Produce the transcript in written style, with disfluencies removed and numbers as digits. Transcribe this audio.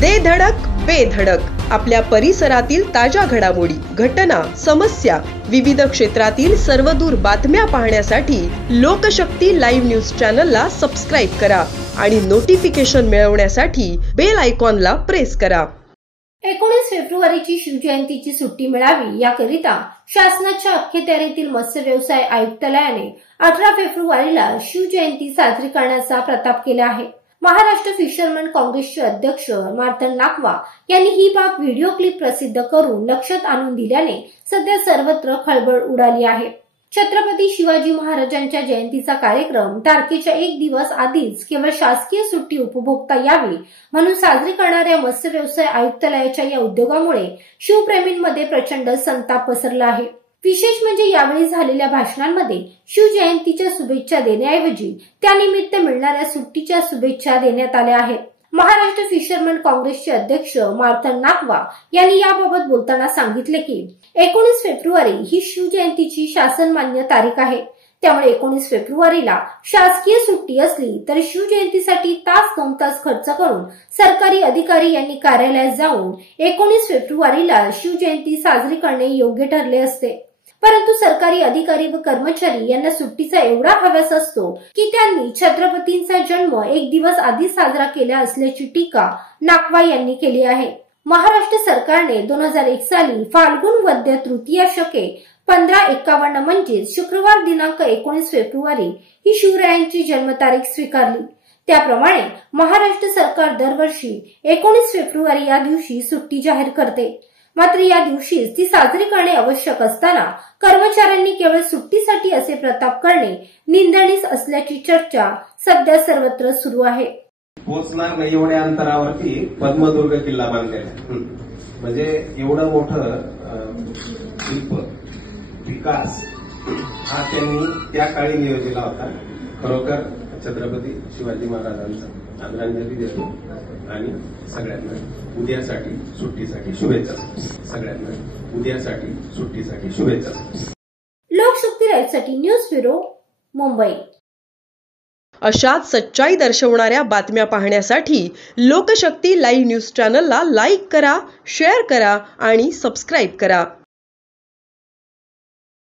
दे धडक बेधडक आपल्या परिसरातील ताज्या घडामोडी, घटना, समस्या, विविध क्षेत्रातील सर्वदूर बातम्या पाहण्यासाठी लोकशक्ती लाईव्ह न्यूज चॅनलला सबस्क्राईब करा आणि नोटिफिकेशन मिळवण्यासाठी बेल आयकॉनला प्रेस करा। 19 फेब्रुवारीची शिवजयंतीची सुट्टी मिळावी याकरिता शासनाच्या अखत्यारीतील मत्स्य व्यवसाय आयुक्तालयाने 18 फेब्रुवारीला शिवजयंती साजरी करण्याचा प्रताप केला आहे। महाराष्ट्र फिशरमन काँग्रेसचे अध्यक्ष मार्तन नाकवा यांनी ही बाब व्हिडिओ क्लिप प्रसिद्ध करून लक्षात आणून दिल्याने सध्या सर्वत्र खळबळ उडाली आहे। छत्रपती शिवाजी महाराजांच्या जयंतीचा कार्यक्रम तारखेच्या एक दिवस आधीच केवळ शासकीय सुट्टी उपभोगता यावी म्हणून साजरी करणाऱ्या मत्स्य व्यवसाय आयुक्तालयाच्या या उद्योगामुळे शिवप्रेमींमध्ये प्रचंड संताप पसरला आहे। विशेष म्हणजे यावेळी झालेल्या भाषणांमध्ये शिवजयंतीच्या शुभेच्छा देण्याऐवजी त्यानिमित्त मिळणाऱ्या सुट्टीच्या शुभेच्छा देण्यात आल्या आहेत। महाराष्ट्र फिशरमन काँग्रेसचे अध्यक्ष मार्तन नाकवा यांनी याबाबत बोलताना सांगितले की 19 फेब्रुवारी ही शिवजयंतीची शासन मान्य तारीख आहे। त्यामुळे 19 फेब्रुवारीला शासकीय सुट्टी असली तरी शिवजयंतीसाठी तास 2 तास खर्च करून सरकारी अधिकारी यांनी कार्यालयात जाऊन 19 फेब्रुवारीला शिवजयंती साजरी करणे योग्य ठरले असते। परंतु सरकारी अधिकारी व कर्मचारी यांना सुट्टीचा एवढा हव्यास असतो की त्यांनी छत्रपतींचा जन्म एक दिवस आधी साजरा केला असल्याची टीका नाकवा यांनी केली आहे। महाराष्ट्र सरकारने 2001 साली फाल्गुन वद्य तृतीया शके 1551 म्हणजे शुक्रवार दिनांक 19 फेब्रुवारी ही शिवरायांची जन्मतारीख स्वीकारली। त्याप्रमाणे महाराष्ट्र सरकार दरवर्षी 19 फेब्रुवारी या दिवशी सुट्टी जाहीर करते। मात्र या दिवशीच ती साजरी करणे आवश्यक असताना कर्मचाऱ्यांनी केवळ सुट्टीसाठी असे प्रताप करणे निंदनीय असल्याची चर्चा सध्या सर्वत्र सुरू आहे। पोचणार नाही एवढ्या अंतरावरती पद्मदुर्ग किल्ला बांधलेला म्हणजे एवढं मोठं शिल्प विकास हा त्यांनी त्या काळी नियोजला होता। खरोखर छत्रपती शिवाजी महाराजांचा आदरांजली देतो आणि सगळ्यांना उद्यासाठी सुट्टीसाठी शुभेच्छा। सगळ्यांना उद्यासाठी सुट्टीसाठी शुभेच्छा। लोकशक्ती लाईव्हसाठी न्यूज ब्युरो मुंबई। अशाच सच्चाई दर्शवणाऱ्या बातम्या पाहण्यासाठी लोकशक्ती लाईव्ह न्यूज चॅनलला लाईक करा, शेअर करा आणि सबस्क्राईब करा।